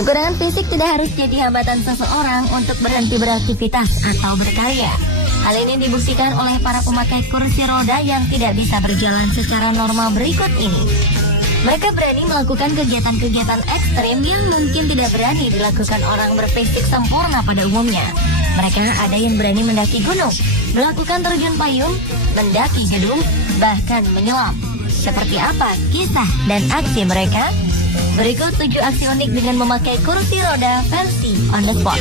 Kekurangan fisik tidak harus jadi hambatan seseorang untuk berhenti beraktivitas atau berkarya. Hal ini dibuktikan oleh para pemakai kursi roda yang tidak bisa berjalan secara normal berikut ini. Mereka berani melakukan kegiatan-kegiatan ekstrim yang mungkin tidak berani dilakukan orang berfisik sempurna pada umumnya. Mereka ada yang berani mendaki gunung, melakukan terjun payung, mendaki gedung, bahkan menyelam. Seperti apa kisah dan aksi mereka? Berikut 7 aksi unik dengan memakai kursi roda versi on the spot.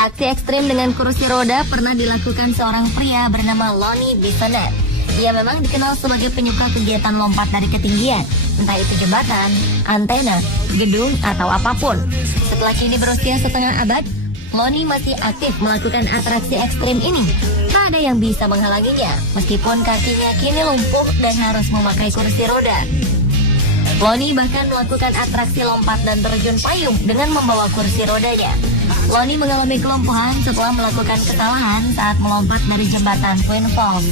Aksi ekstrim dengan kursi roda pernah dilakukan seorang pria bernama Lonnie Bissonette. Dia memang dikenal sebagai penyuka kegiatan lompat dari ketinggian, entah itu jembatan, antena, gedung, atau apapun. Setelah kini berusia setengah abad, Lonnie masih aktif melakukan atraksi ekstrim ini. Tak ada yang bisa menghalanginya, meskipun kakinya kini lumpuh dan harus memakai kursi roda. Lonnie bahkan melakukan atraksi lompat dan terjun payung dengan membawa kursi rodanya. Lonnie mengalami kelumpuhan setelah melakukan kesalahan saat melompat dari jembatan Twin Falls.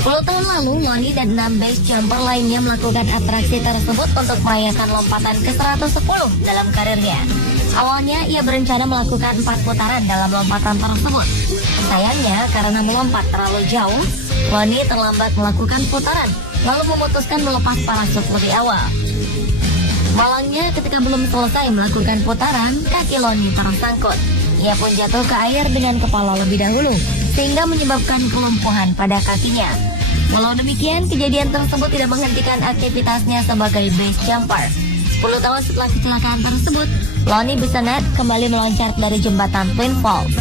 10 tahun lalu, Lonnie dan 6 base jumper lainnya melakukan atraksi tersebut untuk merayakan lompatan ke-110 dalam karirnya. Awalnya, ia berencana melakukan 4 putaran dalam lompatan tersebut. Sayangnya, karena melompat terlalu jauh, Lonnie terlambat melakukan putaran, lalu memutuskan melepas parasut lebih awal. Malangnya, ketika belum selesai melakukan putaran, kaki Lonnie tersangkut. Ia pun jatuh ke air dengan kepala lebih dahulu, sehingga menyebabkan kelumpuhan pada kakinya. Walau demikian, kejadian tersebut tidak menghentikan aktivitasnya sebagai base jumper. 10 tahun setelah kecelakaan tersebut, Lonnie Bissonette kembali meloncat dari jembatan Twin Falls.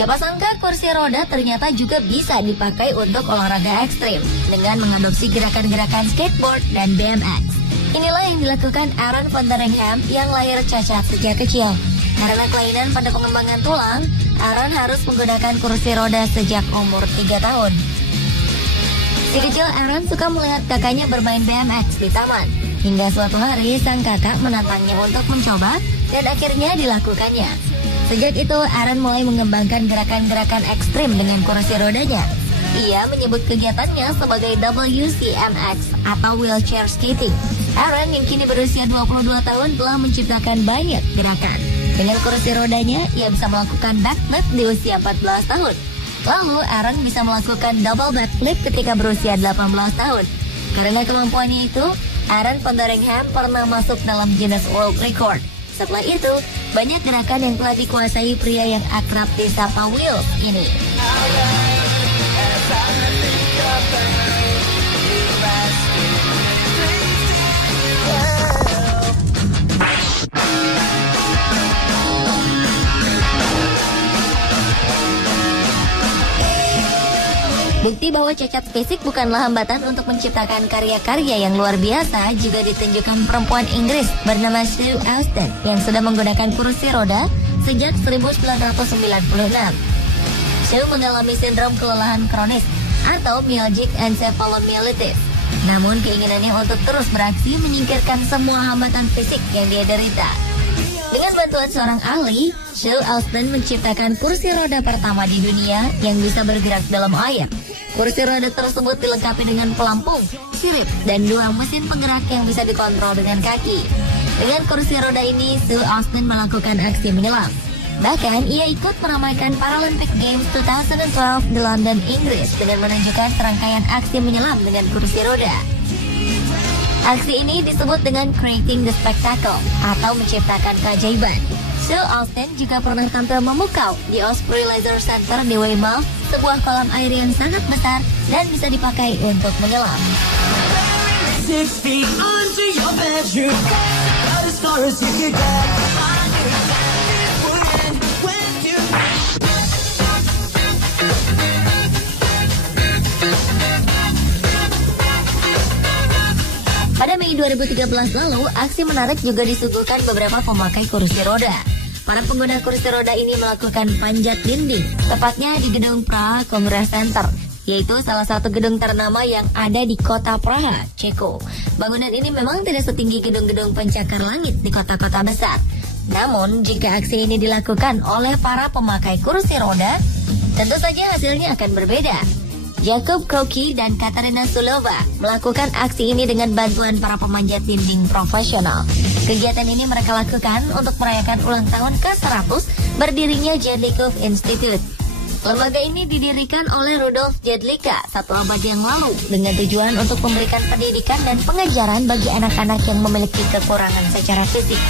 Siapa sangka kursi roda ternyata juga bisa dipakai untuk olahraga ekstrim dengan mengadopsi gerakan-gerakan skateboard dan BMX. Inilah yang dilakukan Aaron Fotheringham yang lahir cacat sejak kecil. Karena kelainan pada pengembangan tulang, Aaron harus menggunakan kursi roda sejak umur 3 tahun. Si kecil Aaron suka melihat kakaknya bermain BMX di taman. Hingga suatu hari sang kakak menantangnya untuk mencoba dan akhirnya dilakukannya. Sejak itu, Aaron mulai mengembangkan gerakan-gerakan ekstrim dengan kursi rodanya. Ia menyebut kegiatannya sebagai WCMX atau wheelchair skating. Aaron yang kini berusia 22 tahun telah menciptakan banyak gerakan. Dengan kursi rodanya, ia bisa melakukan backflip di usia 14 tahun. Lalu, Aaron bisa melakukan double backflip ketika berusia 18 tahun. Karena kemampuannya itu, Aaron Fotheringham pernah masuk dalam Guinness World Record. Setelah itu, banyak gerakan yang telah dikuasai pria yang akrab disapa Will ini. Bukti bahwa cacat fisik bukanlah hambatan untuk menciptakan karya-karya yang luar biasa juga ditunjukkan perempuan Inggris bernama Sue Austen yang sudah menggunakan kursi roda sejak 1996. Sue mengalami sindrom kelelahan kronis atau myalgic encephalomyelitis. Namun keinginannya untuk terus beraksi menyingkirkan semua hambatan fisik yang dia derita. Dengan bantuan seorang ahli, Sue Austen menciptakan kursi roda pertama di dunia yang bisa bergerak dalam air. Kursi roda tersebut dilengkapi dengan pelampung, sirip, dan 2 mesin penggerak yang bisa dikontrol dengan kaki. Dengan kursi roda ini, Sue Austen melakukan aksi menyelam. Bahkan, ia ikut meramaikan Paralympic Games 2012 di London, Inggris dengan menunjukkan serangkaian aksi menyelam dengan kursi roda. Aksi ini disebut dengan creating the spectacle atau menciptakan keajaiban. Sue Austen juga pernah tampil memukau di Osprey Leisure Center di Weymouth, sebuah kolam air yang sangat besar dan bisa dipakai untuk menyelam. Pada Mei 2013 lalu, aksi menarik juga disuguhkan beberapa pemakai kursi roda. Para pengguna kursi roda ini melakukan panjat dinding, tepatnya di gedung Praha Congress Center, yaitu salah satu gedung ternama yang ada di kota Praha, Ceko. Bangunan ini memang tidak setinggi gedung-gedung pencakar langit di kota-kota besar. Namun, jika aksi ini dilakukan oleh para pemakai kursi roda, tentu saja hasilnya akan berbeda. Jakub Koki dan Katarina Sulova melakukan aksi ini dengan bantuan para pemanjat dinding profesional. Kegiatan ini mereka lakukan untuk merayakan ulang tahun ke-100 berdirinya Jedlikov Institute. Lembaga ini didirikan oleh Rudolf Jedlicka 1 abad yang lalu dengan tujuan untuk memberikan pendidikan dan pengajaran bagi anak-anak yang memiliki kekurangan secara fisik.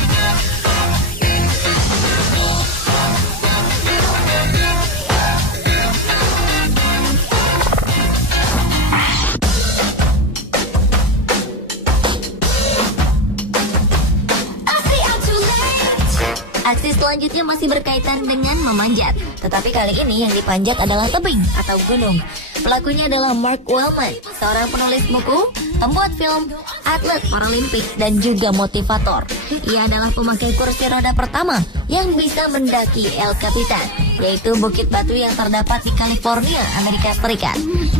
Aksi selanjutnya masih berkaitan dengan memanjat, tetapi kali ini yang dipanjat adalah tebing atau gunung. Pelakunya adalah Mark Wellman, seorang penulis buku, pembuat film, atlet paralimpik, dan juga motivator. Ia adalah pemakai kursi roda pertama yang bisa mendaki El Capitan, yaitu bukit batu yang terdapat di California, Amerika Serikat.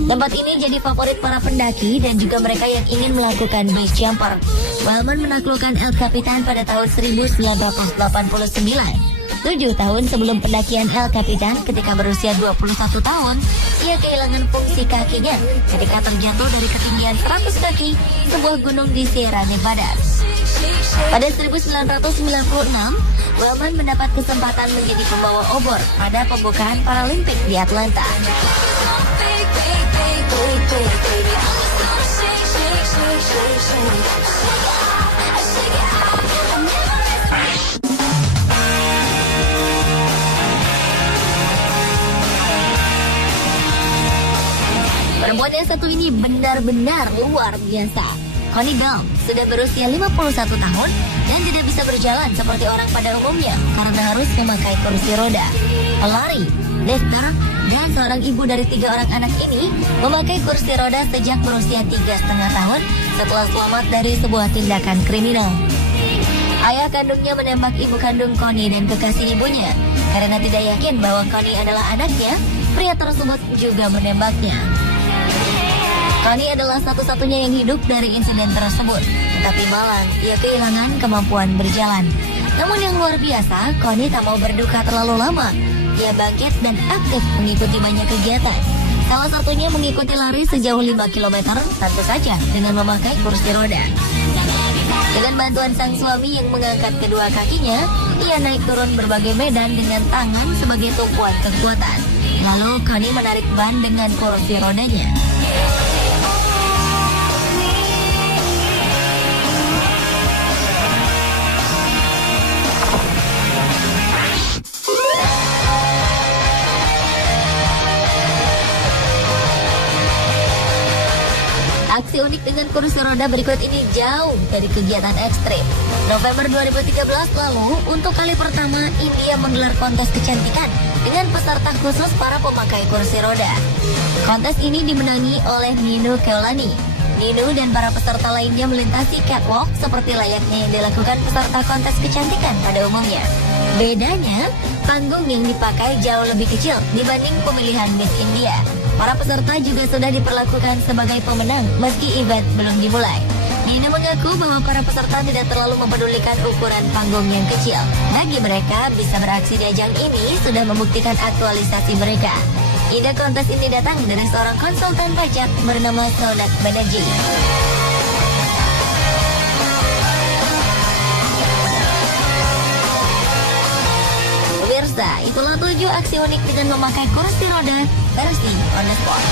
Tempat ini jadi favorit para pendaki dan juga mereka yang ingin melakukan base jumper. Wellman menaklukkan El Capitan pada tahun 1989. 7 tahun sebelum pendakian El Capitan, ketika berusia 21 tahun, ia kehilangan fungsi kakinya ketika terjatuh dari ketinggian 100 kaki sebuah gunung di Sierra Nevada. Pada 1996, Wellman mendapat kesempatan menjadi pembawa obor pada pembukaan Paralimpik di Atlanta. Perempuan yang satu ini benar-benar luar biasa. Connie Daum sudah berusia 51 tahun dan tidak bisa berjalan seperti orang pada umumnya karena harus memakai kursi roda. Pelari, lifter, dan seorang ibu dari 3 orang anak ini memakai kursi roda sejak berusia 3,5 tahun setelah selamat dari sebuah tindakan kriminal. Ayah kandungnya menembak ibu kandung Connie dan kekasih ibunya. Karena tidak yakin bahwa Connie adalah anaknya, pria tersebut juga menembaknya. Connie adalah satu-satunya yang hidup dari insiden tersebut, tetapi malang ia kehilangan kemampuan berjalan. Namun yang luar biasa, Connie tak mau berduka terlalu lama. Ia bangkit dan aktif mengikuti banyak kegiatan. Salah satunya mengikuti lari sejauh 5 km, tentu saja dengan memakai kursi roda. Dengan bantuan sang suami yang mengangkat kedua kakinya, ia naik turun berbagai medan dengan tangan sebagai tumpuan kekuatan. Lalu Connie menarik ban dengan kursi rodanya. Aksi unik dengan kursi roda berikut ini jauh dari kegiatan ekstrim. November 2013 lalu, untuk kali pertama India menggelar kontes kecantikan dengan peserta khusus para pemakai kursi roda. Kontes ini dimenangi oleh Ninu Keolani. Ninu dan para peserta lainnya melintasi catwalk seperti layaknya yang dilakukan peserta kontes kecantikan pada umumnya. Bedanya, panggung yang dipakai jauh lebih kecil dibanding pemilihan Miss India. Para peserta juga sudah diperlakukan sebagai pemenang meski event belum dimulai. Nina mengaku bahwa para peserta tidak terlalu mempedulikan ukuran panggung yang kecil. Bagi mereka, bisa beraksi di ajang ini sudah membuktikan aktualisasi mereka. Ide kontes ini datang dari seorang konsultan pajak bernama Sonak Banerjee. Pemirsa, itulah 7 aksi unik dengan memakai kursi roda versi on the spot.